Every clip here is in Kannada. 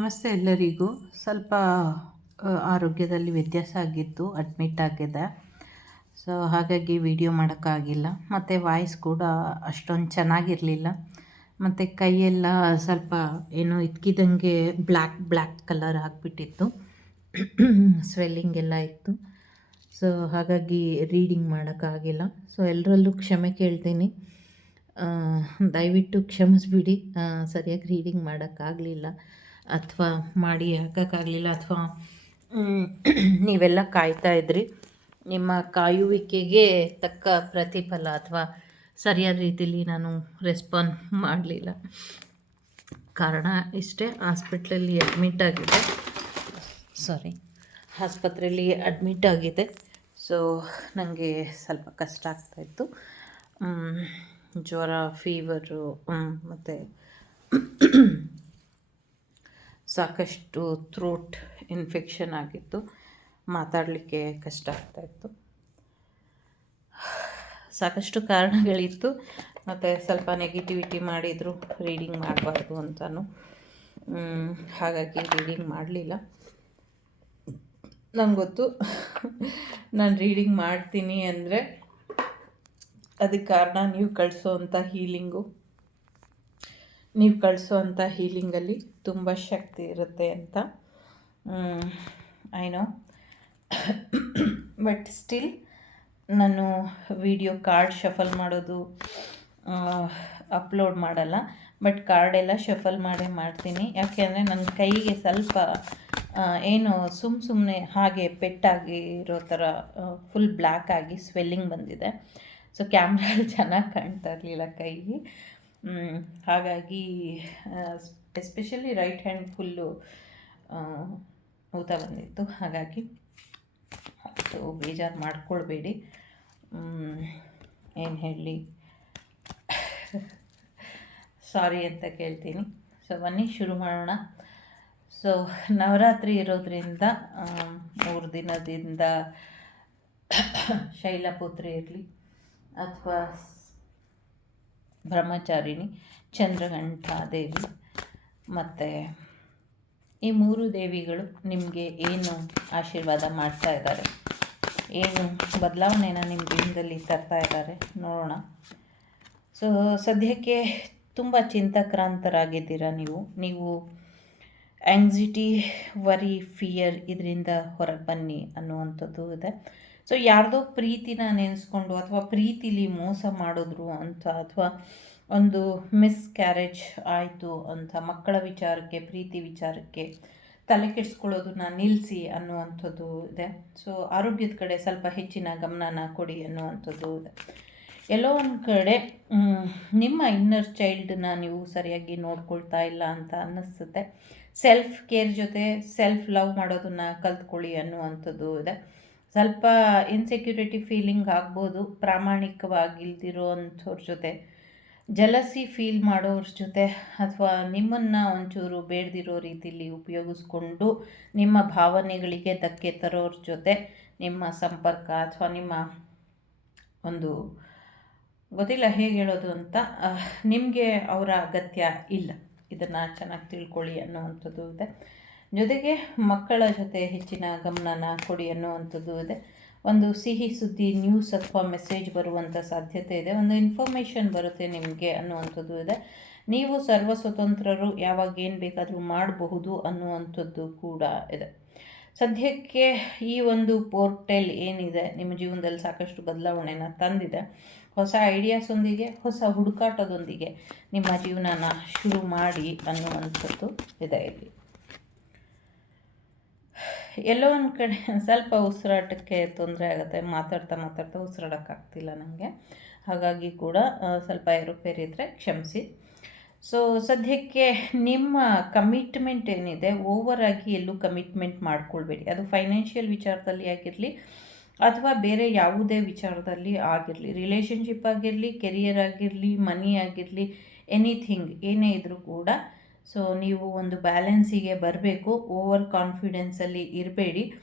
ನಮಸ್ತೆ ಎಲ್ಲರಿಗೂ. ಸ್ವಲ್ಪ ಆರೋಗ್ಯದಲ್ಲಿ ವ್ಯತ್ಯಾಸ ಆಗಿತ್ತು ಅಡ್ಮಿಟ್ ಆಗಿದೆ. ಸೊ ಹಾಗಾಗಿ ವಿಡಿಯೋ ಮಾಡೋಕ್ಕಾಗಿಲ್ಲ. ಮತ್ತು ವಾಯ್ಸ್ ಕೂಡ ಅಷ್ಟೊಂದು ಚೆನ್ನಾಗಿರಲಿಲ್ಲ. ಮತ್ತು ಕೈಯೆಲ್ಲ ಸ್ವಲ್ಪ ಏನು ಇದ್ಕಿದಂಗೆ ಬ್ಲ್ಯಾಕ್ ಬ್ಲ್ಯಾಕ್ ಕಲರ್ ಆಗಿಬಿಟ್ಟಿತ್ತು. ಸ್ವೆಲ್ಲಿಂಗ್ ಎಲ್ಲ ಇತ್ತು. ಸೊ ಹಾಗಾಗಿ ರೀಡಿಂಗ್ ಮಾಡೋಕ್ಕಾಗಿಲ್ಲ. ಸೊ ಎಲ್ಲರಲ್ಲೂ ಕ್ಷಮೆ ಕೇಳ್ತೀನಿ. ದಯವಿಟ್ಟು ಕ್ಷಮಿಸ್ಬಿಡಿ. ಸರಿಯಾಗಿ ರೀಡಿಂಗ್ ಮಾಡೋಕ್ಕಾಗಲಿಲ್ಲ. ಅಥವಾ ಮಾಡಿ ಹಾಕೋಕ್ಕಾಗಲಿಲ್ಲ ಅಥವಾ ನೀವೆಲ್ಲ ಕಾಯ್ತಾ ಇದ್ರಿ. ನಿಮ್ಮ ಕಾಯುವಿಕೆಗೆ ತಕ್ಕ ಪ್ರತಿಫಲ ಅಥವಾ ಸರಿಯಾದ ರೀತಿಯಲ್ಲಿ ನಾನು ರೆಸ್ಪಾನ್ಸ್ ಮಾಡಲಿಲ್ಲ. ಕಾರಣ ಇಷ್ಟೇ, ಹಾಸ್ಪಿಟ್ಲಲ್ಲಿ ಅಡ್ಮಿಟ್ ಆಗಿದೆ. ಸಾರಿ ಆಸ್ಪತ್ರೆಯಲ್ಲಿ ಅಡ್ಮಿಟ್ ಆಗಿದೆ. ಸೊ ನನಗೆ ಸ್ವಲ್ಪ ಕಷ್ಟ ಆಗ್ತಾಯಿತ್ತು ಜ್ವರ ಫೀವರು ಮತ್ತು ಸಾಕಷ್ಟು ಥ್ರೋಟ್ ಇನ್ಫೆಕ್ಷನ್ ಆಗಿತ್ತು. ಮಾತಾಡಲಿಕ್ಕೆ ಕಷ್ಟ ಆಗ್ತಾಯಿತ್ತು ಸಾಕಷ್ಟು ಕಾರಣಗಳಿತ್ತು. ಮತ್ತು ಸ್ವಲ್ಪ ನೆಗೆಟಿವಿಟಿ ಮಾಡಿದರು. ರೀಡಿಂಗ್ ಮಾಡಬಾರ್ದು ಅಂತಲೂ ಹಾಗಾಗಿ ರೀಡಿಂಗ್ ಮಾಡಲಿಲ್ಲ. ನಂಗೆ ಗೊತ್ತು. ನಾನು ರೀಡಿಂಗ್ ಮಾಡ್ತೀನಿ ಅಂದರೆ, ಅದಕ್ಕೆ ಕಾರಣ ನೀವು ಕಳಿಸೋವಂಥ ಹೀಲಿಂಗು ನೀವು ಕಳಿಸೋವಂಥ ಹೀಲಿಂಗಲ್ಲಿ ತುಂಬ ಶಕ್ತಿ ಇರುತ್ತೆ ಅಂತ. ಐನೋ ಬಟ್ ಸ್ಟಿಲ್ ನಾನು ವಿಡಿಯೋ ಕಾರ್ಡ್ ಶಫಲ್ ಮಾಡೋದು ಅಪ್ಲೋಡ್ ಮಾಡಲ್ಲ. ಬಟ್ ಕಾರ್ಡೆಲ್ಲ ಶಫಲ್ ಮಾಡೇ ಮಾಡ್ತೀನಿ. ಯಾಕೆಂದರೆ ನನ್ನ ಕೈಗೆ ಸ್ವಲ್ಪ ಏನು ಸುಮ್ಮ ಸುಮ್ಮನೆ ಹಾಗೆ ಪೆಟ್ಟಾಗಿ ಇರೋ ಥರ ಫುಲ್ ಬ್ಲ್ಯಾಕ್ ಆಗಿ ಸ್ವೆಲ್ಲಿಂಗ್ ಬಂದಿದೆ. ಸೊ ಕ್ಯಾಮ್ರಲ್ಲಿ ಚೆನ್ನಾಗಿ ಕಾಣ್ತಾ ಇರಲಿಲ್ಲ ಕೈ ಮ್, ಹಾಗಾಗಿ ಎಸ್ಪೆಷಲಿ ರೈಟ್ ಹ್ಯಾಂಡ್ ಫುಲ್ಲು ಊತ ಬಂದಿತ್ತು. ಹಾಗಾಗಿ, ಅದು ಬೇಜಾರು ಮಾಡ್ಕೊಳ್ಬೇಡಿ. ಏನು ಹೇಳಲಿ? ಸಾರಿ ಅಂತ ಕೇಳ್ತೀನಿ. ಸೊ ಬನ್ನಿ, ಶುರು ಮಾಡೋಣ. ಸೊ ನವರಾತ್ರಿ ಇರೋದ್ರಿಂದ ಮೂರು ದಿನದಿಂದ ಶೈಲಪುತ್ರಿ ಇರಲಿ. ಅಥವಾ ಬ್ರಹ್ಮಚಾರಿಣಿ ಚಂದ್ರಘಂಟ ದೇವಿ ಮತ್ತು ಈ ಮೂರು ದೇವಿಗಳು ನಿಮಗೆ ಏನು ಆಶೀರ್ವಾದ ಮಾಡ್ತಾ ಇದ್ದಾರೆ? ಏನು ಬದಲಾವಣೆನ ನಿಮ್ಮ ಜೀವನದಲ್ಲಿ ತರ್ತಾ ಇದ್ದಾರೆ? ನೋಡೋಣ. ಸೊ, ಸದ್ಯಕ್ಕೆ ತುಂಬ ಚಿಂತಕ್ರಾಂತರಾಗಿದ್ದೀರ ನೀವು? ನೀವು ಆ್ಯಂಗ್ಸಿಟಿ ವರಿ ಫಿಯರ್ ಇದರಿಂದ ಹೊರಗೆ ಬನ್ನಿ ಅನ್ನುವಂಥದ್ದು ಇದೆ. ಸೊ ಯಾರ್ದೋ ಪ್ರೀತಿನ ನೆನೆಸ್ಕೊಂಡು ಅಥವಾ ಪ್ರೀತಿಲಿ ಮೋಸ ಮಾಡಿದ್ರು ಅಂತ ಅಥವಾ ಒಂದು ಮಿಸ್ ಕ್ಯಾರೇಜ್ ಆಯಿತು ಅಂತ ಮಕ್ಕಳ ವಿಚಾರಕ್ಕೆ, ಪ್ರೀತಿ ವಿಚಾರಕ್ಕೆ ತಲೆ ಕೆಡಿಸ್ಕೊಳ್ಳೋದನ್ನ ನಿಲ್ಲಿಸಿ ಅನ್ನುವಂಥದ್ದು ಇದೆ. ಸೊ ಆರೋಗ್ಯದ ಕಡೆ ಸ್ವಲ್ಪ ಹೆಚ್ಚಿನ ಗಮನನ ಕೊಡಿ ಅನ್ನುವಂಥದ್ದು ಇದೆ. ಎಲ್ಲೋ ಒಂದು ಕಡೆ ನಿಮ್ಮ ಇನ್ನರ್ ಚೈಲ್ಡನ್ನ ನೀವು ಸರಿಯಾಗಿ ನೋಡ್ಕೊಳ್ತಾ ಇಲ್ಲ ಅಂತ ಅನ್ನಿಸುತ್ತೆ. ಸೆಲ್ಫ್ ಕೇರ್ ಜೊತೆ ಸೆಲ್ಫ್ ಲವ್ ಮಾಡೋದನ್ನು ಕಲ್ತ್ಕೊಳ್ಳಿ ಅನ್ನುವಂಥದ್ದು ಇದೆ. ಸ್ವಲ್ಪ ಇನ್ಸೆಕ್ಯೂರಿಟಿ ಫೀಲಿಂಗ್ ಆಗ್ಬೋದು, ಪ್ರಾಮಾಣಿಕವಾಗಿಲ್ದಿರೋ ಅಂಥವ್ರ ಜೊತೆ. ಜಲಸಿ ಫೀಲ್ ಮಾಡೋರ ಜೊತೆ ಅಥವಾ ನಿಮ್ಮನ್ನು ಒಂಚೂರು ಬೇಡದಿರೋ ರೀತಿಯಲ್ಲಿ ಉಪಯೋಗಿಸ್ಕೊಂಡು ನಿಮ್ಮ ಭಾವನೆಗಳಿಗೆ ಧಕ್ಕೆ ತರೋರ ಜೊತೆ ನಿಮ್ಮ ಸಂಪರ್ಕ ಅಥವಾ ನಿಮ್ಮ ಒಂದು ಗೊತ್ತಿಲ್ಲ ಹೇಗೆ ಹೇಳೋದು ಅಂತ ನಿಮಗೆ ಅವರ ಅಗತ್ಯ ಇಲ್ಲ. ಇದನ್ನು ಚೆನ್ನಾಗಿ ತಿಳ್ಕೊಳ್ಳಿ ಅನ್ನೋವಂಥದ್ದು ಇದೆ. ಜೊತೆಗೆ ಮಕ್ಕಳ ಜೊತೆ ಹೆಚ್ಚಿನ ಗಮನನ ಕೊಡಿ ಅನ್ನುವಂಥದ್ದು ಇದೆ. ಒಂದು ಸಿಹಿ ಸುದ್ದಿ ನ್ಯೂಸ್ ಅಥವಾ ಮೆಸೇಜ್ ಬರುವಂಥ ಸಾಧ್ಯತೆ ಇದೆ. ಒಂದು ಇನ್ಫಾರ್ಮೇಷನ್ ಬರುತ್ತೆ ನಿಮಗೆ ಅನ್ನುವಂಥದ್ದು ಇದೆ. ನೀವು ಸರ್ವ ಸ್ವತಂತ್ರರು ಯಾವಾಗ ಏನು ಬೇಕಾದರೂ ಮಾಡಬಹುದು ಅನ್ನುವಂಥದ್ದು ಕೂಡ ಇದೆ. ಸದ್ಯಕ್ಕೆ ಈ ಒಂದು ಪೋರ್ಟಲ್ ಏನಿದೆ, ನಿಮ್ಮ ಜೀವನದಲ್ಲಿ ಸಾಕಷ್ಟು ಬದಲಾವಣೆನ ತಂದಿದೆ. ಹೊಸ ಐಡಿಯಾಸೊಂದಿಗೆ ಹೊಸ ಹುಡುಕಾಟದೊಂದಿಗೆ ನಿಮ್ಮ ಜೀವನನ ಶುರು ಮಾಡಿ ಅನ್ನುವಂಥದ್ದು ಇದೆ ಇಲ್ಲಿ. ಎಲ್ಲೋ ಒಂದು ಕಡೆ ಸ್ವಲ್ಪ ಉಸಿರಾಟಕ್ಕೆ ತೊಂದರೆ ಆಗುತ್ತೆ. ಮಾತಾಡ್ತಾ ಮಾತಾಡ್ತಾ ಉಸಿರಾಡೋಕ್ಕಾಗ್ತಿಲ್ಲ ನನಗೆ ಹಾಗಾಗಿ ಕೂಡ ಸ್ವಲ್ಪ ಸ್ವಲ್ಪ ಏರುಪೇರಿದ್ರೆ ಕ್ಷಮಿಸಿ. ಸೊ ಸದ್ಯಕ್ಕೆ ನಿಮ್ಮ ಕಮಿಟ್ಮೆಂಟ್ ಏನಿದೆ? ಓವರ್ ಎಲ್ಲೂ ಕಮಿಟ್ಮೆಂಟ್ ಮಾಡ್ಕೊಳ್ಬೇಡಿ. ಅದು ಫೈನಾನ್ಷಿಯಲ್ ವಿಚಾರದಲ್ಲಿ ಆಗಿರಲಿ ಅಥವಾ ಬೇರೆ ಯಾವುದೇ ವಿಚಾರದಲ್ಲಿ ಆಗಿರಲಿ. ರಿಲೇಷನ್ಶಿಪ್ ಆಗಿರಲಿ ಕೆರಿಯರ್ ಆಗಿರಲಿ ಮನಿ ಆಗಿರಲಿ ಎನಿಥಿಂಗ್ ಏನೇ ಇದ್ದರೂ ಕೂಡ ಸೊ ನೀವು ಒಂದು ಬ್ಯಾಲೆನ್ಸಿಗೆ ಬರಬೇಕು ಓವರ್ ಕಾನ್ಫಿಡೆನ್ಸಲ್ಲಿ ಇರಬೇಡಿ,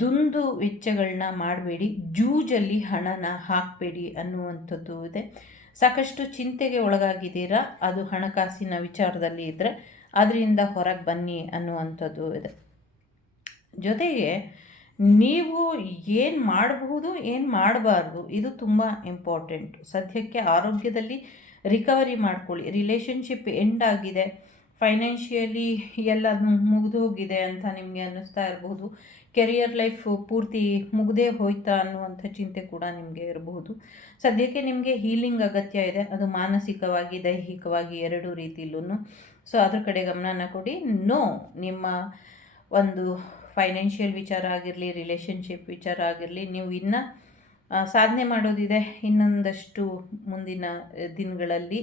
ದುಂದು ವೆಚ್ಚಗಳನ್ನ ಮಾಡಬೇಡಿ, ಜೂಜಲ್ಲಿ ಹಣನ ಹಾಕಬೇಡಿ ಅನ್ನುವಂಥದ್ದು ಇದೆ. ಸಾಕಷ್ಟು ಚಿಂತೆಗೆ ಒಳಗಾಗಿದ್ದೀರಾ, ಅದು ಹಣಕಾಸಿನ ವಿಚಾರದಲ್ಲಿ ಇದ್ದರೆ ಅದರಿಂದ ಹೊರಗೆ ಬನ್ನಿ ಅನ್ನುವಂಥದ್ದು ಇದೆ. ಜೊತೆಗೆ, ನೀವು ಏನು ಮಾಡಬಹುದು, ಏನು ಮಾಡಬಾರ್ದು, ಇದು ತುಂಬ ಇಂಪಾರ್ಟೆಂಟ್ ಸದ್ಯಕ್ಕೆ ಆರೋಗ್ಯದಲ್ಲಿ ರಿಕವರಿ ಮಾಡ್ಕೊಳ್ಳಿ. ರಿಲೇಷನ್ಶಿಪ್ ಎಂಡ್ ಆಗಿದೆ. ಫೈನಾನ್ಷಿಯಲಿ ಎಲ್ಲ ಮುಗಿದು ಹೋಗಿದೆ ಅಂತ ನಿಮಗೆ ಅನ್ನಿಸ್ತಾ ಇರಬಹುದು ಕೆರಿಯರ್ ಲೈಫ್ ಪೂರ್ತಿ ಮುಗದೇ ಹೋಯ್ತಾ ಅನ್ನುವಂಥ ಚಿಂತೆ ಕೂಡ ನಿಮಗೆ ಇರಬಹುದು ಸದ್ಯಕ್ಕೆ ನಿಮಗೆ ಹೀಲಿಂಗ್ ಅಗತ್ಯ ಇದೆ. ಅದು ಮಾನಸಿಕವಾಗಿ, ದೈಹಿಕವಾಗಿ ಎರಡೂ ರೀತಿಯಲ್ಲೂ ಸೊ ಅದ್ರ ಕಡೆ ಗಮನನ ಕೊಡಿ. ನೋ ನಿಮ್ಮ ಒಂದು ಫೈನಾನ್ಷಿಯಲ್ ವಿಚಾರ ಆಗಿರಲಿ ರಿಲೇಷನ್ಶಿಪ್ ವಿಚಾರ ಆಗಿರಲಿ, ನೀವು ಇನ್ನೂ ಸಾಧನೆ ಮಾಡೋದಿದೆ ಇನ್ನೊಂದಷ್ಟು ಮುಂದಿನ ದಿನಗಳಲ್ಲಿ.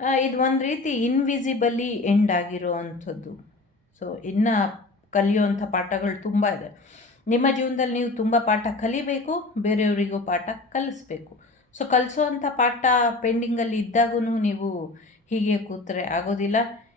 ಇದು ಒಂದು ರೀತಿ ಇನ್ವಿಸಿಬಲಿ ಎಂಡ್ ಆಗಿರೋ ಅಂಥದ್ದು ಸೊ ಇನ್ನು ಕಲಿಯುವಂಥ ಪಾಠಗಳು ತುಂಬ ಇದೆ. ನಿಮ್ಮ ಜೀವನದಲ್ಲಿ ನೀವು ತುಂಬ ಪಾಠ ಕಲಿಬೇಕು, ಬೇರೆಯವರಿಗೂ ಪಾಠ ಕಲಿಸ್ಬೇಕು. ಸೊ ಕಲಿಸೋವಂಥ ಪಾಠ ಪೆಂಡಿಂಗಲ್ಲಿ ಇದ್ದಾಗೂ ನೀವು ಹೀಗೆ ಕೂತ್ರೆ ಆಗೋದಿಲ್ಲ.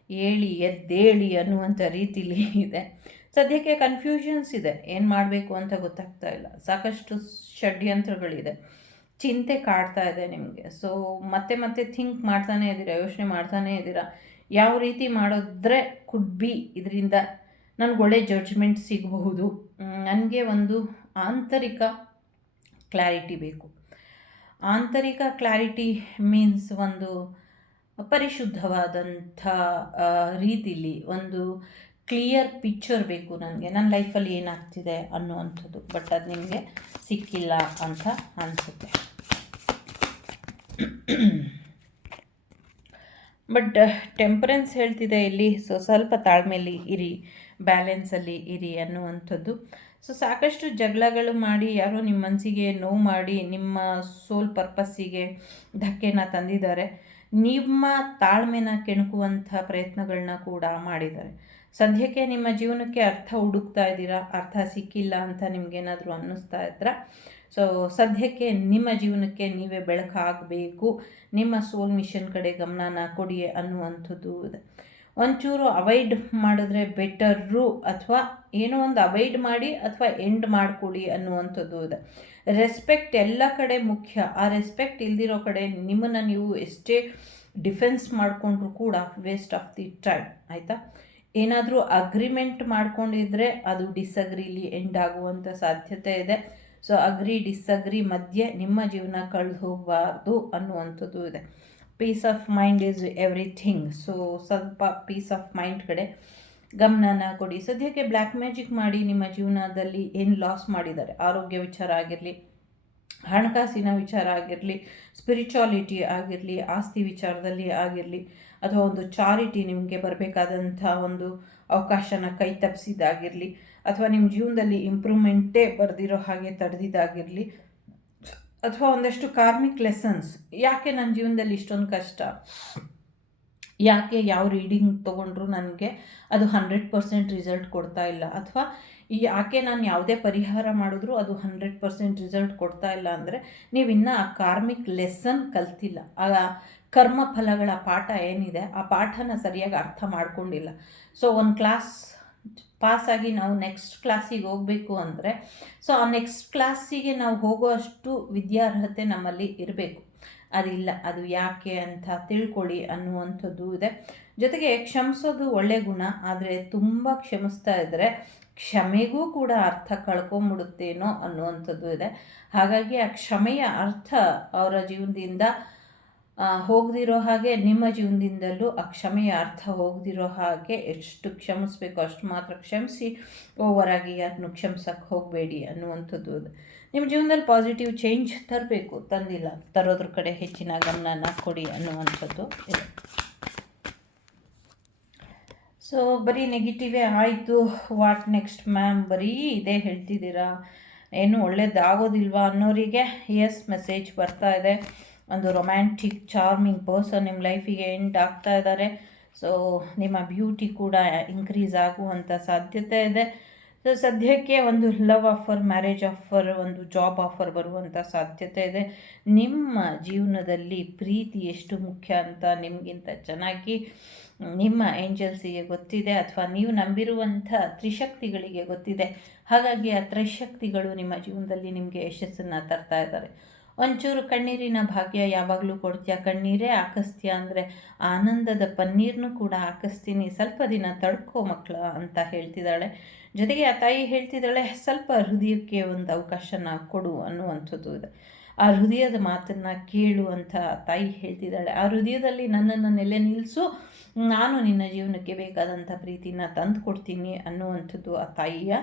ಏಳಿ ಎದ್ದೇಳಿ ಅನ್ನುವಂಥ ರೀತಿಲಿ ಇದೆ. ಸದ್ಯಕ್ಕೆ ಕನ್ಫ್ಯೂಷನ್ಸ್ ಇದೆ. ಏನು ಮಾಡಬೇಕು ಅಂತ ಗೊತ್ತಾಗ್ತಾ ಇಲ್ಲ. ಸಾಕಷ್ಟು ಷಡ್ಯಂತ್ರಗಳಿದೆ. ಚಿಂತೆ ಕಾಡ್ತಾ ಇದೆ ನಿಮಗೆ. ಸೊ ಮತ್ತೆ ಮತ್ತೆ ಥಿಂಕ್ ಮಾಡ್ತಾನೆ ಇದ್ದೀರಾ, ಯೋಚನೆ ಮಾಡ್ತಾನೆ ಇದ್ದೀರಾ? ಯಾವ ರೀತಿ ಮಾಡಿದ್ರೆ ಕುಡ್ ಬಿ ಇದರಿಂದ ನನಗೆ ಒಳ್ಳೆ ಜಡ್ಜ್ಮೆಂಟ್ ಸಿಗಬಹುದು? ನನಗೆ ಒಂದು ಆಂತರಿಕ ಕ್ಲಾರಿಟಿ ಬೇಕು. ಆಂತರಿಕ ಕ್ಲಾರಿಟಿ ಮೀನ್ಸ್ ಒಂದು ಪರಿಶುದ್ಧವಾದಂಥ ರೀತಿಲಿ ಒಂದು ಕ್ಲಿಯರ್ ಪಿಕ್ಚರ್ ಬೇಕು ನನಗೆ. ನನ್ನ ಲೈಫಲ್ಲಿ ಏನಾಗ್ತಿದೆ ಅನ್ನುವಂಥದ್ದು. ಬಟ್ ಅದು ನಿಮಗೆ ಸಿಕ್ಕಿಲ್ಲ ಅಂತ ಅನಿಸುತ್ತೆ. ಬಟ್ ಟೆಂಪರೆನ್ಸ್ ಹೇಳ್ತಿದೆ ಇಲ್ಲಿ. ಸೊ ಸ್ವಲ್ಪ ತಾಳ್ಮೆಯಲ್ಲಿ ಇರಿ ಬ್ಯಾಲೆನ್ಸಲ್ಲಿ ಇರಿ ಅನ್ನುವಂಥದ್ದು. ಸೊ ಸಾಕಷ್ಟು ಜಗಳಗಳು ಮಾಡಿ, ಯಾರೋ ನಿಮ್ಮ ಮನಸ್ಸಿಗೆ ನೋವು ಮಾಡಿ, ನಿಮ್ಮ ಸೋಲ್ ಪರ್ಪಸ್ಸಿಗೆ ಧಕ್ಕೆನ ತಂದಿದ್ದಾರೆ. ನಿಮ್ಮ ತಾಳ್ಮೆನ ಕೆಣಕುವಂಥ ಪ್ರಯತ್ನಗಳನ್ನ ಕೂಡ ಮಾಡಿದ್ದಾರೆ. ಸದ್ಯಕ್ಕೆ ನಿಮ್ಮ ಜೀವನಕ್ಕೆ ಅರ್ಥ ಹುಡುಕ್ತಾ ಇದ್ದೀರಾ? ಅರ್ಥ ಸಿಕ್ಕಿಲ್ಲ ಅಂತ ನಿಮಗೇನಾದರೂ ಅನ್ನಿಸ್ತಾ ಇದ್ರೆ? ಸೊ ಸದ್ಯಕ್ಕೆ ನಿಮ್ಮ ಜೀವನಕ್ಕೆ ನೀವೇ ಬೆಳಕಾಗಬೇಕು ನಿಮ್ಮ ಸೋಲ್ ಮಿಷನ್ ಕಡೆ ಗಮನನ ಕೊಡಿ ಅನ್ನುವಂಥದ್ದು ಇದೆ. ಒಂಚೂರು ಅವಾಯ್ಡ್ ಮಾಡಿದ್ರೆ ಬೆಟರು ಅಥವಾ ಏನೋ ಒಂದು ಅವಾಯ್ಡ್ ಮಾಡಿ ಅಥವಾ ಎಂಡ್ ಮಾಡಿಕೊಡಿ ಅನ್ನುವಂಥದ್ದು ಇದೆ. ರೆಸ್ಪೆಕ್ಟ್ ಎಲ್ಲ ಕಡೆ ಮುಖ್ಯ. ಆ ರೆಸ್ಪೆಕ್ಟ್ ಇಲ್ದಿರೋ ಕಡೆ ನಿಮ್ಮನ್ನು ನೀವು ಎಷ್ಟೇ ಡಿಫೆನ್ಸ್ ಮಾಡಿಕೊಂಡ್ರು ಕೂಡ ವೇಸ್ಟ್ ಆಫ್ ದಿ ಟೈಮ್ ಆಯಿತಾ? ಏನಾದರೂ ಅಗ್ರಿಮೆಂಟ್ ಮಾಡ್ಕೊಂಡಿದ್ರೆ ಅದು ಡಿಸಗ್ರಿಲಿ ಎಂಡ್ ಆಗುವಂಥ ಸಾಧ್ಯತೆ ಇದೆ. ಸೊ ಅಗ್ರಿ ಡಿಸ್ಅಗ್ರಿ ಮಧ್ಯೆ, ನಿಮ್ಮ ಜೀವನ ಕಳೆದು ಹೋಗಬಾರ್ದು ಅನ್ನುವಂಥದ್ದು ಇದೆ. Peace of mind is everything so ಸ್ವಲ್ಪ ಪೀಸ್ ಆಫ್ ಮೈಂಡ್ ಕಡೆ ಗಮನನ ಕೊಡಿ. ಸದ್ಯಕ್ಕೆ ಬ್ಲ್ಯಾಕ್ ಮ್ಯಾಜಿಕ್ ಮಾಡಿ ನಿಮ್ಮ ಜೀವನದಲ್ಲಿ ಏನು ಲಾಸ್ ಮಾಡಿದ್ದಾರೆ? ಆರೋಗ್ಯ ವಿಚಾರ ಆಗಿರಲಿ, ಹಣಕಾಸಿನ ವಿಚಾರ ಆಗಿರಲಿ ಸ್ಪಿರಿಚುವಾಲಿಟಿ ಆಗಿರಲಿ, ಆಸ್ತಿ ವಿಚಾರದಲ್ಲಿ ಆಗಿರಲಿ, ಅಥವಾ ಒಂದು ಚಾರಿಟಿ ನಿಮಗೆ ಬರಬೇಕಾದಂಥ ಒಂದು ಅವಕಾಶನ ಕೈ ತಪ್ಪಿಸಿದ್ದಾಗಿರಲಿ ಅಥವಾ ನಿಮ್ಮ ಜೀವನದಲ್ಲಿ ಇಂಪ್ರೂವ್ಮೆಂಟೇ ಬರೆದಿರೋ ಹಾಗೆ ತಡೆದಿದ್ದಾಗಿರಲಿ, ಅಥವಾ ಒಂದಷ್ಟು ಕಾರ್ಮಿಕ್ ಲೆಸನ್ಸ್ ಯಾಕೆ ನನ್ನ ಜೀವನದಲ್ಲಿ ಇಷ್ಟೊಂದು ಕಷ್ಟ? ಯಾಕೆ ಯಾವ ರೀಡಿಂಗ್ ತೊಗೊಂಡ್ರು ನನಗೆ ಅದು ಹಂಡ್ರೆಡ್ ಪರ್ಸೆಂಟ್ ರಿಸಲ್ಟ್ ಕೊಡ್ತಾ ಇಲ್ಲ? ಅಥವಾ ಯಾಕೆ ನಾನು ಯಾವುದೇ ಪರಿಹಾರ ಮಾಡಿದ್ರು ಅದು ಹಂಡ್ರೆಡ್ ಪರ್ಸೆಂಟ್ ರಿಸಲ್ಟ್ ಕೊಡ್ತಾ ಇಲ್ಲ ಅಂದರೆ ನೀವು ಇನ್ನೂ ಆ ಕಾರ್ಮಿಕ್ ಲೆಸನ್ ಕಲ್ತಿಲ್ಲ. ಆ ಕರ್ಮ ಫಲಗಳ ಪಾಠ ಏನಿದೆ, ಆ ಪಾಠನ ಸರಿಯಾಗಿ ಅರ್ಥ ಮಾಡ್ಕೊಂಡಿಲ್ಲ. ಸೊ ಒಂದು ಕ್ಲಾಸ್ ಪಾಸಾಗಿ ನಾವು ನೆಕ್ಸ್ಟ್ ಕ್ಲಾಸಿಗೆ ಹೋಗಬೇಕು ಅಂದರೆ ಸೊ ಆ ನೆಕ್ಸ್ಟ್ ಕ್ಲಾಸಿಗೆ ನಾವು ಹೋಗುವಷ್ಟು ವಿದ್ಯಾರ್ಹತೆ ನಮ್ಮಲ್ಲಿ ಇರಬೇಕು. ಅದಿಲ್ಲ, ಅದು ಯಾಕೆ ಅಂತ ತಿಳ್ಕೊಳ್ಳಿ ಅನ್ನುವಂಥದ್ದು ಇದೆ. ಜೊತೆಗೆ ಕ್ಷಮಿಸೋದು ಒಳ್ಳೆ ಗುಣ, ಆದರೆ ತುಂಬ ಕ್ಷಮಿಸ್ತಾ ಇದ್ದರೆ ಕ್ಷಮೆಗೂ ಕೂಡ ಅರ್ಥ ಕಳ್ಕೊಂಬಿಡುತ್ತೇನೋ ಅನ್ನುವಂಥದ್ದು ಇದೆ. ಹಾಗಾಗಿ ಆ ಕ್ಷಮೆಯ ಅರ್ಥ ಅವರ ಜೀವನದಿಂದ ಹೋಗದಿರೋ ಹಾಗೆ ನಿಮ್ಮ ಜೀವನದಿಂದಲೂ ಆ ಕ್ಷಮೆಯ ಅರ್ಥ ಹೋಗದಿರೋ ಹಾಗೆ ಎಷ್ಟು ಕ್ಷಮಿಸ್ಬೇಕು, ಅಷ್ಟು ಮಾತ್ರ ಕ್ಷಮಿಸಿ ಓವರಾಗಿ ಯಾರನ್ನು ಕ್ಷಮಿಸಕ್ಕೆ ಹೋಗಬೇಡಿ ಅನ್ನುವಂಥದ್ದು ನಿಮ್ಮ ಜೀವನದಲ್ಲಿ ಪಾಸಿಟಿವ್ ಚೇಂಜ್ ತರಬೇಕು, ತಂದಿಲ್ಲ, ತರೋದ್ರ ಕಡೆ ಹೆಚ್ಚಿನ ಗಮನನ ಕೊಡಿ ಅನ್ನುವಂಥದ್ದು ಇದೆ. ಸೊ ಬರೀ ನೆಗೆಟಿವೇ ಆಯಿತು ವಾಟ್ ನೆಕ್ಸ್ಟ್ ಮ್ಯಾಮ್ ಬರೀ ಇದೇ ಹೇಳ್ತಿದ್ದೀರಾ? ಏನು ಒಳ್ಳೇದಾಗೋದಿಲ್ವಾ ಅನ್ನೋರಿಗೆ ಎಸ್ ಮೆಸೇಜ್ ಬರ್ತಾ ಇದೆ. ಒಂದು ರೊಮ್ಯಾಂಟಿಕ್ ಚಾರ್ಮಿಂಗ್ ಪರ್ಸನ್ ನಿಮ್ಮ ಲೈಫಿಗೆ ಎಂಡ್ ಆಗ್ತಾ ಇದ್ದಾರೆ ಸೊ ನಿಮ್ಮ ಬ್ಯೂಟಿ ಕೂಡ ಇನ್ಕ್ರೀಸ್ ಆಗುವಂಥ ಸಾಧ್ಯತೆ ಇದೆ. ಸೊ ಸದ್ಯಕ್ಕೆ ಒಂದು ಲವ್ ಆಫರ್ ಮ್ಯಾರೇಜ್ ಆಫರ್ ಒಂದು ಜಾಬ್ ಆಫರ್ ಬರುವಂಥ ಸಾಧ್ಯತೆ ಇದೆ. ನಿಮ್ಮ ಜೀವನದಲ್ಲಿ ಪ್ರೀತಿ ಎಷ್ಟು ಮುಖ್ಯ ಅಂತ ನಿಮಗಿಂತ ಚೆನ್ನಾಗಿ ನಿಮ್ಮ ಏಂಜಲ್ಸಿಗೆ ಗೊತ್ತಿದೆ ಅಥವಾ ನೀವು ನಂಬಿರುವಂಥ ತ್ರಿಶಕ್ತಿಗಳಿಗೆ ಗೊತ್ತಿದೆ. ಹಾಗಾಗಿ ಆ ತ್ರಿಶಕ್ತಿಗಳು ನಿಮ್ಮ ಜೀವನದಲ್ಲಿ ನಿಮಗೆ ಯಶಸ್ಸನ್ನು ತರ್ತಾ ಇದ್ದಾರೆ ಒಂಚೂರು ಕಣ್ಣೀರಿನ ಭಾಗ್ಯ ಯಾವಾಗಲೂ ಕೊಡ್ತೀಯ? ಕಣ್ಣೀರೇ ಹಾಕಿಸ್ತೀಯ ಅಂದರೆ ಆನಂದದ ಪನ್ನೀರ್ನೂ ಕೂಡ ಹಾಕಿಸ್ತೀನಿ. ಸ್ವಲ್ಪ ದಿನ ತಡ್ಕೋ ಮಕ್ಕಳ ಅಂತ ಹೇಳ್ತಿದ್ದಾಳೆ. ಜೊತೆಗೆ ಆ ತಾಯಿ ಹೇಳ್ತಿದ್ದಾಳೆ, ಸ್ವಲ್ಪ ಹೃದಯಕ್ಕೆ ಒಂದು ಅವಕಾಶನ ಕೊಡು ಅನ್ನುವಂಥದ್ದು ಇದೆ. ಆ ಹೃದಯದ ಮಾತನ್ನು ಕೇಳು ಅಂತ ತಾಯಿ ಹೇಳ್ತಿದ್ದಾಳೆ. ಆ ಹೃದಯದಲ್ಲಿ ನನ್ನನ್ನು ನೆಲೆ ನಿಲ್ಲಿಸು ನಾನು ನಿನ್ನ ಜೀವನಕ್ಕೆ ಬೇಕಾದಂಥ ಪ್ರೀತಿನ ತಂದು ಕೊಡ್ತೀನಿ ಅನ್ನುವಂಥದ್ದು ಆ ತಾಯಿಯ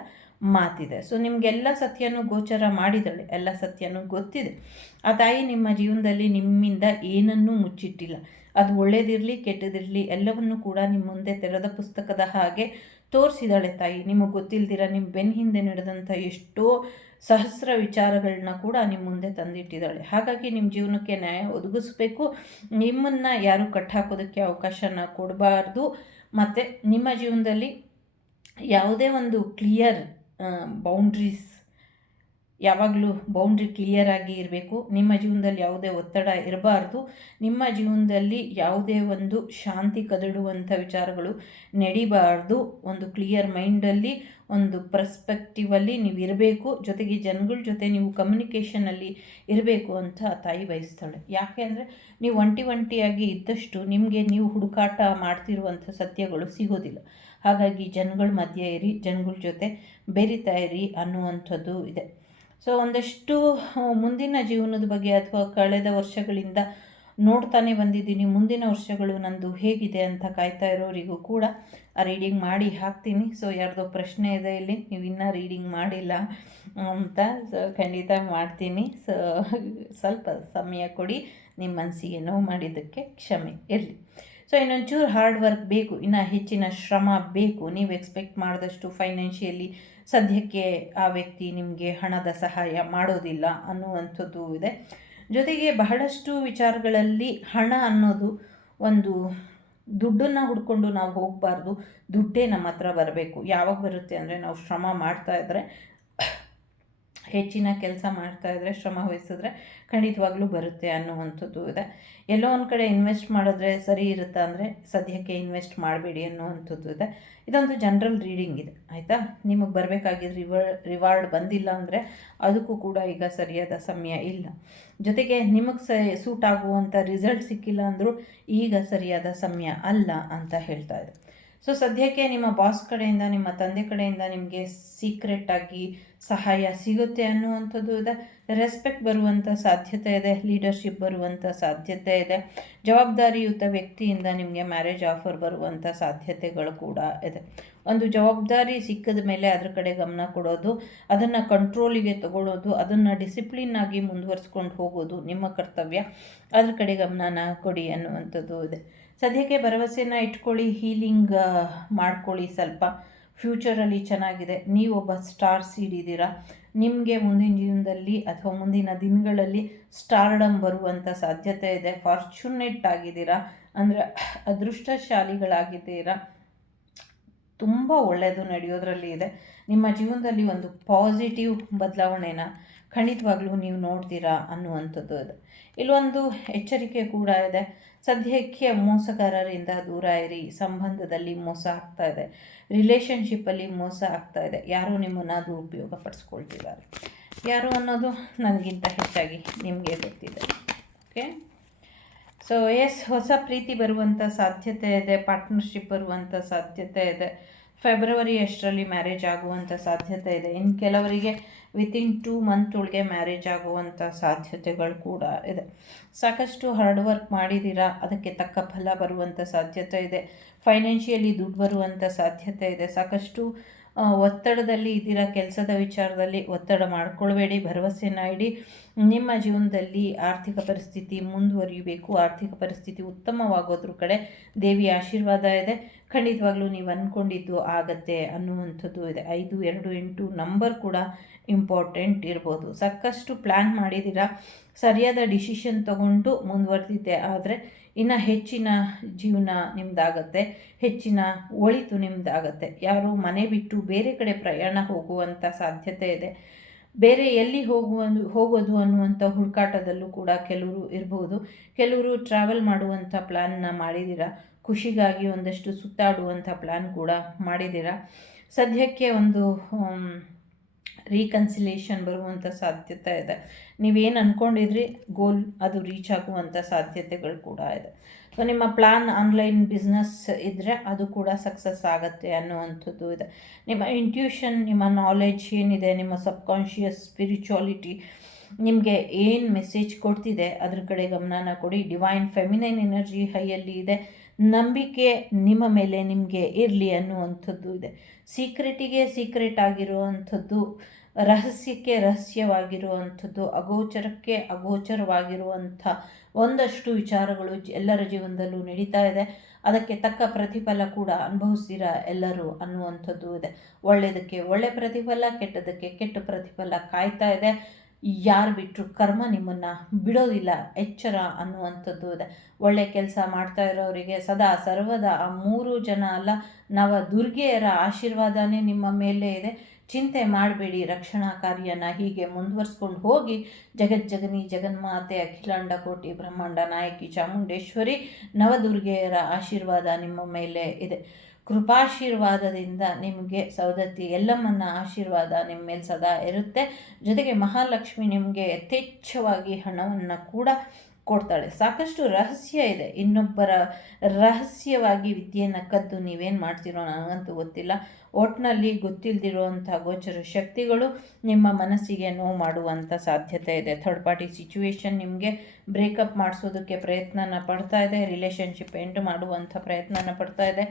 ಮಾತಿದೆ. ಸೊ ನಿಮಗೆಲ್ಲ ಸತ್ಯನೂ ಗೋಚರ ಮಾಡಿದಳೆ ಎಲ್ಲ ಸತ್ಯನೂ ಗೊತ್ತಿದೆ. ಆ ತಾಯಿ ನಿಮ್ಮ ಜೀವನದಲ್ಲಿ ನಿಮ್ಮಿಂದ ಏನನ್ನೂ ಮುಚ್ಚಿಟ್ಟಿಲ್ಲ. ಅದು ಒಳ್ಳೇದಿರಲಿ, ಕೆಟ್ಟದಿರಲಿ ಎಲ್ಲವನ್ನು ಕೂಡ ನಿಮ್ಮ ಮುಂದೆ ತೆರೆದ ಪುಸ್ತಕದ ಹಾಗೆ ತೋರಿಸಿದಾಳೆ ತಾಯಿ. ನಿಮಗೆ ಗೊತ್ತಿಲ್ದಿರ ನಿಮ್ಮ ಬೆನ್ನ ಹಿಂದೆ ನಡೆದಂಥ ಎಷ್ಟೋ ಸಹಸ್ರ ವಿಚಾರಗಳನ್ನ ಕೂಡ ನಿಮ್ಮ ಮುಂದೆ ತಂದಿಟ್ಟಿದ್ದಾಳೆ. ಹಾಗಾಗಿ ನಿಮ್ಮ ಜೀವನಕ್ಕೆ ನ್ಯಾಯ ಒದಗಿಸ್ಬೇಕು. ನಿಮ್ಮನ್ನು ಯಾರು ಕಟ್ಟಾಕೋದಕ್ಕೆ ಅವಕಾಶನ ಕೊಡಬಾರ್ದು. ಮತ್ತು ನಿಮ್ಮ ಜೀವನದಲ್ಲಿ ಯಾವುದೇ ಒಂದು ಕ್ಲಿಯರ್ ಬೌಂಡ್ರೀಸ್ ಯಾವಾಗಲೂ ಬೌಂಡ್ರಿ ಕ್ಲಿಯರ್ ಆಗಿ ಇರಬೇಕು. ನಿಮ್ಮ ಜೀವನದಲ್ಲಿ ಯಾವುದೇ ಒತ್ತಡ ಇರಬಾರ್ದು. ನಿಮ್ಮ ಜೀವನದಲ್ಲಿ ಯಾವುದೇ ಒಂದು ಶಾಂತಿ ಕದಡುವಂಥ ವಿಚಾರಗಳು ನಡಿಬಾರ್ದು. ಒಂದು ಕ್ಲಿಯರ್ ಮೈಂಡಲ್ಲಿ ಒಂದು ಪರ್ಸ್ಪೆಕ್ಟಿವಲ್ಲಿ ನೀವು ಇರಬೇಕು, ಜೊತೆಗೆ ಜನಗಳ ಜೊತೆ ನೀವು ಕಮ್ಯುನಿಕೇಷನಲ್ಲಿ ಇರಬೇಕು ಅಂತ ತಾಯಿ ಬಯಸ್ತಾಳೆ. ಯಾಕೆ ಅಂದರೆ ನೀವು ಒಂಟಿ ಒಂಟಿಯಾಗಿ ಇದ್ದಷ್ಟು ನಿಮಗೆ ನೀವು ಹುಡುಕಾಟ ಮಾಡ್ತಿರುವಂಥ ಸತ್ಯಗಳು ಸಿಗೋದಿಲ್ಲ. ಹಾಗಾಗಿ ಜನಗಳ ಮಧ್ಯೆ ಇರಿ, ಜನಗಳ ಜೊತೆ ಬೆರಿತಾ ಇರಿ ಅನ್ನುವಂಥದ್ದು ಇದೆ. ಸೊ ಒಂದಷ್ಟು ಮುಂದಿನ ಜೀವನದ ಬಗ್ಗೆ ಅಥವಾ ಕಳೆದ ವರ್ಷಗಳಿಂದ ನೋಡ್ತಾನೆ ಬಂದಿದ್ದೀನಿ. ಮುಂದಿನ ವರ್ಷಗಳು ನಂದು ಹೇಗಿದೆ ಅಂತ ಕಾಯ್ತಾ ಇರೋರಿಗೂ ಕೂಡ ರೀಡಿಂಗ್ ಮಾಡಿ ಹಾಕ್ತೀನಿ. ಸೊ ಯಾರ್ದೋ ಪ್ರಶ್ನೆ ಇದೆ ಇಲ್ಲಿ, ನೀವು ಇನ್ನೂ ರೀಡಿಂಗ್ ಮಾಡಿಲ್ಲ ಅಂತ ಸೊ ಖಂಡಿತ ಮಾಡ್ತೀನಿ. ಸೊ ಸ್ವಲ್ಪ ಸಮಯ ಕೊಡಿ, ನಿಮ್ಮ ಮನಸ್ಸಿಗೆ ನೋವು ಮಾಡಿದ್ದಕ್ಕೆ ಕ್ಷಮೆ ಇರಲಿ. ಸೊ ಇನ್ನೊಂಚೂರು ಹಾರ್ಡ್ ವರ್ಕ್ ಬೇಕು, ಇನ್ನು ಹೆಚ್ಚಿನ ಶ್ರಮ ಬೇಕು. ನೀವು ಎಕ್ಸ್ಪೆಕ್ಟ್ ಮಾಡಿದಷ್ಟು ಫೈನಾನ್ಷಿಯಲಿ ಸದ್ಯಕ್ಕೆ ಆ ವ್ಯಕ್ತಿ ನಿಮಗೆ ಹಣದ ಸಹಾಯ ಮಾಡೋದಿಲ್ಲ ಅನ್ನುವಂಥದ್ದು ಇದೆ. ಜೊತೆಗೆ ಬಹಳಷ್ಟು ವಿಚಾರಗಳಲ್ಲಿ ಹಣ ಅನ್ನೋದು ಒಂದು ದುಡ್ಡನ್ನು ಹುಡ್ಕೊಂಡು ನಾವು ಹೋಗಬಾರ್ದು. ದುಡ್ಡೇ ನಮ್ಮ ಹತ್ರ ಬರಬೇಕು. ಯಾವಾಗ ಬರುತ್ತೆ ಅಂದರೆ ನಾವು ಶ್ರಮ ಮಾಡ್ತಾ ಇದ್ದರೆ ಹೆಚ್ಚಿನ ಕೆಲಸ ಮಾಡ್ತಾ ಇದ್ದರೆ ಶ್ರಮ ವಹಿಸಿದ್ರೆ ಖಂಡಿತವಾಗ್ಲೂ ಬರುತ್ತೆ ಅನ್ನುವಂಥದ್ದು ಇದೆ. ಎಲ್ಲೋ ಒಂದು ಕಡೆ ಇನ್ವೆಸ್ಟ್ ಮಾಡಿದ್ರೆ ಸರಿ ಇರುತ್ತಾ ಅಂದರೆ ಸದ್ಯಕ್ಕೆ ಇನ್ವೆಸ್ಟ್ ಮಾಡಬೇಡಿ ಅನ್ನುವಂಥದ್ದು ಇದೆ. ಇದೊಂದು ಜನರಲ್ ರೀಡಿಂಗ್ ಇದೆ, ಆಯಿತಾ? ನಿಮಗೆ ಬರಬೇಕಾಗಿ ರಿವರ್ ರಿವಾರ್ಡ್ ಬಂದಿಲ್ಲ ಅಂದರೆ ಅದಕ್ಕೂ ಕೂಡ ಈಗ ಸರಿಯಾದ ಸಮಯ ಇಲ್ಲ. ಜೊತೆಗೆ ನಿಮಗೆ ಸೂಟ್ ಆಗುವಂಥ ರಿಸಲ್ಟ್ ಸಿಕ್ಕಿಲ್ಲ ಅಂದರೂ ಈಗ ಸರಿಯಾದ ಸಮಯ ಅಲ್ಲ ಅಂತ ಹೇಳ್ತಾ ಇದೆ. ಸೊ ಸದ್ಯಕ್ಕೆ ನಿಮ್ಮ ಬಾಸ್ ಕಡೆಯಿಂದ, ನಿಮ್ಮ ತಂದೆ ಕಡೆಯಿಂದ ನಿಮಗೆ ಸೀಕ್ರೆಟಾಗಿ ಸಹಾಯ ಸಿಗುತ್ತೆ ಅನ್ನುವಂಥದ್ದು ಇದೆ. ರೆಸ್ಪೆಕ್ಟ್ ಬರುವಂಥ ಸಾಧ್ಯತೆ ಇದೆ ಲೀಡರ್ಶಿಪ್ ಬರುವಂಥ ಸಾಧ್ಯತೆ ಇದೆ. ಜವಾಬ್ದಾರಿಯುತ ವ್ಯಕ್ತಿಯಿಂದ ನಿಮಗೆ ಮ್ಯಾರೇಜ್ ಆಫರ್ ಬರುವಂಥ ಸಾಧ್ಯತೆಗಳು ಕೂಡ ಇದೆ. ಒಂದು ಜವಾಬ್ದಾರಿ ಸಿಕ್ಕಿದ ಮೇಲೆ ಅದರ ಕಡೆ ಗಮನ ಕೊಡೋದು, ಅದನ್ನು ಕಂಟ್ರೋಲಿಗೆ ತಗೊಳ್ಳೋದು ಅದನ್ನು ಡಿಸಿಪ್ಲಿನ್ ಆಗಿ ಮುಂದುವರ್ಸ್ಕೊಂಡು ಹೋಗೋದು ನಿಮ್ಮ ಕರ್ತವ್ಯ. ಅದ್ರ ಕಡೆ ಗಮನನ ಕೊಡಿ ಅನ್ನುವಂಥದ್ದು ಇದೆ. ಸದ್ಯಕ್ಕೆ ಭರವಸೆನ ಇಟ್ಕೊಳ್ಳಿ ಹೀಲಿಂಗ್ ಮಾಡ್ಕೊಳ್ಳಿ ಸ್ವಲ್ಪ. ಫ್ಯೂಚರಲ್ಲಿ ಚೆನ್ನಾಗಿದೆ. ನೀವೊಬ್ಬ ಸ್ಟಾರ್ ಸೀಡಿದ್ದೀರಾ ನಿಮಗೆ ಮುಂದಿನ ಜೀವನದಲ್ಲಿ ಅಥವಾ ಮುಂದಿನ ದಿನಗಳಲ್ಲಿ ಸ್ಟಾರ್ಡಮ್ ಬರುವಂಥ ಸಾಧ್ಯತೆ ಇದೆ. ಫಾರ್ಚುನೇಟ್ ಆಗಿದ್ದೀರಾ. ಅಂದರೆ ಅದೃಷ್ಟಶಾಲಿಗಳಾಗಿದ್ದೀರಾ. ತುಂಬ ಒಳ್ಳೆಯದು ನಡೆಯೋದ್ರಲ್ಲಿ ಇದೆ. ನಿಮ್ಮ ಜೀವನದಲ್ಲಿ ಒಂದು ಪಾಸಿಟಿವ್ ಬದಲಾವಣೆನ ಖಂಡಿತವಾಗ್ಲೂ ನೀವು ನೋಡ್ತೀರಾ ಅನ್ನುವಂಥದ್ದು ಇದೆ ಇಲ್ಲೊಂದು ಎಚ್ಚರಿಕೆ ಕೂಡ ಇದೆ. ಸದ್ಯಕ್ಕೆ ಮೋಸಗಾರರಿಂದ ದೂರ ಇರಿ. ಸಂಬಂಧದಲ್ಲಿ ಮೋಸ ಆಗ್ತಾ ಇದೆ. ರಿಲೇಷನ್ಶಿಪ್ಪಲ್ಲಿ ಮೋಸ ಆಗ್ತಾ ಇದೆ. ಯಾರೂ ನಿಮ್ಮನ್ನು ದುರುಪಯೋಗ ಪಡಿಸ್ಕೊಳ್ತಿದ್ದಾರೆ ಯಾರು ಅನ್ನೋದು ನನಗಿಂತ ಹೆಚ್ಚಾಗಿ ನಿಮಗೆ ಗೊತ್ತಿದೆ. ಓಕೆ ಸೊ ಎಸ್ ಹೊಸ ಪ್ರೀತಿ ಬರುವಂಥ ಸಾಧ್ಯತೆ ಇದೆ. ಪಾರ್ಟ್ನರ್ಶಿಪ್ ಬರುವಂಥ ಸಾಧ್ಯತೆ ಇದೆ. ಫೆಬ್ರವರಿ ಅಷ್ಟರಲ್ಲಿ ಮ್ಯಾರೇಜ್ ಆಗುವಂಥ ಸಾಧ್ಯತೆ ಇದೆ. ಇನ್ನು ಕೆಲವರಿಗೆ ವಿತಿನ್ ಟೂ ಮಂತ್ ಒಳಗೆ ಮ್ಯಾರೇಜ್ ಆಗುವಂಥ ಸಾಧ್ಯತೆಗಳು ಕೂಡ ಇದೆ. ಸಾಕಷ್ಟು ಹಾರ್ಡ್ ವರ್ಕ್ ಮಾಡಿದ್ದೀರಾ ಅದಕ್ಕೆ ತಕ್ಕ ಫಲ ಬರುವಂಥ ಸಾಧ್ಯತೆ ಇದೆ. ಫೈನಾನ್ಷಿಯಲಿ ದುಡ್ಡು ಬರುವಂಥ ಸಾಧ್ಯತೆ ಇದೆ. ಸಾಕಷ್ಟು ಒತ್ತಡದಲ್ಲಿ ಇದ್ದೀರಾ? ಕೆಲಸದ ವಿಚಾರದಲ್ಲಿ ಒತ್ತಡ ಮಾಡ್ಕೊಳ್ಬೇಡಿ ಭರವಸೆನ ಇಡಿ ನಿಮ್ಮ ಜೀವನದಲ್ಲಿ ಆರ್ಥಿಕ ಪರಿಸ್ಥಿತಿ ಮುಂದುವರಿಯಬೇಕು ಆರ್ಥಿಕ ಪರಿಸ್ಥಿತಿ ಉತ್ತಮವಾಗೋದ್ರ ಕಡೆ ದೇವಿಯ ಆಶೀರ್ವಾದ ಇದೆ. ಖಂಡಿತವಾಗ್ಲೂ ನೀವು ಅಂದ್ಕೊಂಡಿದ್ದು ಆಗತ್ತೆ ಅನ್ನುವಂಥದ್ದು ಇದೆ. ಐದು, ಎರಡು, ಎಂಟು ನಂಬರ್ ಕೂಡ ಇಂಪಾರ್ಟೆಂಟ್ ಇರ್ಬೋದು. ಸಾಕಷ್ಟು ಪ್ಲ್ಯಾನ್ ಮಾಡಿದ್ದೀರಾ? ಸರಿಯಾದ ಡಿಸಿಷನ್ ತಗೊಂಡು ಮುಂದುವರೆದಿದ್ದೆ. ಆದರೆ ಇನ್ನು ಹೆಚ್ಚಿನ ಜೀವನ ನಿಮ್ಮದಾಗತ್ತೆ ಹೆಚ್ಚಿನ ಒಳಿತು ನಿಮ್ಮದಾಗತ್ತೆ ಯಾರು ಮನೆ ಬಿಟ್ಟು ಬೇರೆ ಕಡೆ ಪ್ರಯಾಣ ಹೋಗುವಂಥ ಸಾಧ್ಯತೆ ಇದೆ. ಬೇರೆ ಎಲ್ಲಿ ಹೋಗುವ, ಹೋಗೋದು ಅನ್ನುವಂಥ ಹುಡುಕಾಟದಲ್ಲೂ ಕೂಡ ಕೆಲವರು ಇರ್ಬೋದು. ಕೆಲವರು ಟ್ರಾವೆಲ್ ಮಾಡುವಂಥ ಪ್ಲ್ಯಾನ್ನ ಮಾಡಿದ್ದೀರಾ? ಖುಷಿಗಾಗಿ ಒಂದಷ್ಟು ಸುತ್ತಾಡುವಂಥ ಪ್ಲ್ಯಾನ್ ಕೂಡ ಮಾಡಿದ್ದೀರಾ? ಸದ್ಯಕ್ಕೆ ಒಂದು ರೀಕನ್ಸಿಲೇಷನ್ ಬರುವಂಥ ಸಾಧ್ಯತೆ ಇದೆ. ನೀವೇನು ಅಂದ್ಕೊಂಡಿದ್ರಿ ಗೋಲ್ ಅದು ರೀಚ್ ಆಗುವಂಥ ಸಾಧ್ಯತೆಗಳು ಕೂಡ ಇದೆ. ಸೊ ನಿಮ್ಮ ಪ್ಲ್ಯಾನ್ ಆನ್ಲೈನ್ ಬಿಸ್ನೆಸ್ ಇದ್ದರೆ ಅದು ಕೂಡ ಸಕ್ಸಸ್ ಆಗುತ್ತೆ ಅನ್ನುವಂಥದ್ದು ಇದೆ. ನಿಮ್ಮ ಇಂಟ್ಯೂಷನ್ ನಿಮ್ಮ ನಾಲೆಡ್ಜ್ ಏನಿದೆ, ನಿಮ್ಮ ಸಬ್ಕಾನ್ಷಿಯಸ್ ಸ್ಪಿರಿಚುವಾಲಿಟಿ ನಿಮಗೆ ಏನು ಮೆಸೇಜ್ ಕೊಡ್ತಿದೆ, ಅದ್ರ ಕಡೆ ಗಮನನ ಕೊಡಿ. ಡಿವೈನ್ ಫೆಮಿನೈನ್ ಎನರ್ಜಿ ಹೈಯಲ್ಲಿ ಇದೆ. ನಂಬಿಕೆ ನಿಮ್ಮ ಮೇಲೆ ನಿಮಗೆ ಇರಲಿ ಅನ್ನುವಂಥದ್ದು ಇದೆ. ಸೀಕ್ರೆಟಿಗೆ ಸೀಕ್ರೆಟ್ ಆಗಿರುವಂಥದ್ದು, ರಹಸ್ಯಕ್ಕೆ ರಹಸ್ಯವಾಗಿರುವಂಥದ್ದು, ಅಗೋಚರಕ್ಕೆ ಅಗೋಚರವಾಗಿರುವಂಥ ಒಂದಷ್ಟು ವಿಚಾರಗಳು ಎಲ್ಲರ ಜೀವನದಲ್ಲೂ ನಡೀತಾ ಇದೆ. ಅದಕ್ಕೆ ತಕ್ಕ ಪ್ರತಿಫಲ ಕೂಡ ಅನುಭವಿಸ್ತೀರಾ ಎಲ್ಲರೂ ಅನ್ನುವಂಥದ್ದು ಇದೆ. ಒಳ್ಳೆಯದಕ್ಕೆ ಒಳ್ಳೆ ಪ್ರತಿಫಲ ಕೆಟ್ಟದಕ್ಕೆ ಕೆಟ್ಟ ಪ್ರತಿಫಲ ಕಾಯ್ತಾ ಇದೆ. ಯಾರು ಬಿಟ್ಟರು ಕರ್ಮ ನಿಮ್ಮನ್ನು ಬಿಡೋದಿಲ್ಲ, ಎಚ್ಚರ ಅನ್ನುವಂಥದ್ದು ಇದೆ. ಒಳ್ಳೆ ಕೆಲಸ ಮಾಡ್ತಾ ಇರೋರಿಗೆ ಸದಾ ಸರ್ವದ ಆ ಮೂರು ಜನ ಅಲ್ಲ, ನವ ದುರ್ಗೆಯರ ಆಶೀರ್ವಾದನೇ ನಿಮ್ಮ ಮೇಲೆ ಇದೆ. ಚಿಂತೆ ಮಾಡಬೇಡಿ, ರಕ್ಷಣಾ ಕಾರ್ಯನ ಹೀಗೆ ಮುಂದುವರಿಸ್ಕೊಂಡು ಹೋಗಿ ಜಗಜ್ಜಗನಿ, ಜಗನ್ಮಾತೆ, ಅಖಿಲಾಂಡ ಕೋಟಿ, ಬ್ರಹ್ಮಾಂಡ ನಾಯಕಿ, ಚಾಮುಂಡೇಶ್ವರಿ ನವದುರ್ಗೆಯರ ಆಶೀರ್ವಾದ ನಿಮ್ಮ ಮೇಲೆ ಇದೆ. ಕೃಪಾಶೀರ್ವಾದದಿಂದ ನಿಮಗೆ ಸೌದತ್ತಿ ಎಲ್ಲಮ್ಮನ ಆಶೀರ್ವಾದ ನಿಮ್ಮ ಮೇಲೆ ಸದಾ ಇರುತ್ತೆ. ಜೊತೆಗೆ ಮಹಾಲಕ್ಷ್ಮಿ ನಿಮಗೆ ಯಥೇಚ್ಛವಾಗಿ ಹಣವನ್ನು ಕೂಡ ಕೊಡ್ತಾಳೆ. ಸಾಕಷ್ಟು ರಹಸ್ಯ ಇದೆ. ಇನ್ನೊಬ್ಬರ ರಹಸ್ಯವಾಗಿ ವಿದ್ಯೆಯನ್ನು ಕದ್ದು ನೀವೇನು ಮಾಡ್ತೀರೋ ನನಗಂತೂ ಗೊತ್ತಿಲ್ಲ. ಒಟ್ಟಿನಲ್ಲಿ ಗೊತ್ತಿಲ್ಲದಿರುವಂಥ ಗೋಚರ ಶಕ್ತಿಗಳು ನಿಮ್ಮ ಮನಸ್ಸಿಗೆ ನೋವು ಮಾಡುವಂಥ ಸಾಧ್ಯತೆ ಇದೆ. ಥರ್ಡ್ ಪಾರ್ಟಿ ಸಿಚುವೇಶನ್ ನಿಮಗೆ ಬ್ರೇಕಪ್ ಮಾಡಿಸೋದಕ್ಕೆ ಪ್ರಯತ್ನನ ಪಡ್ತಾ ಇದೆ. ರಿಲೇಷನ್ಶಿಪ್ ಎಂಡ್ ಮಾಡುವಂಥ ಪ್ರಯತ್ನನ ಪಡ್ತಾ ಇದೆ.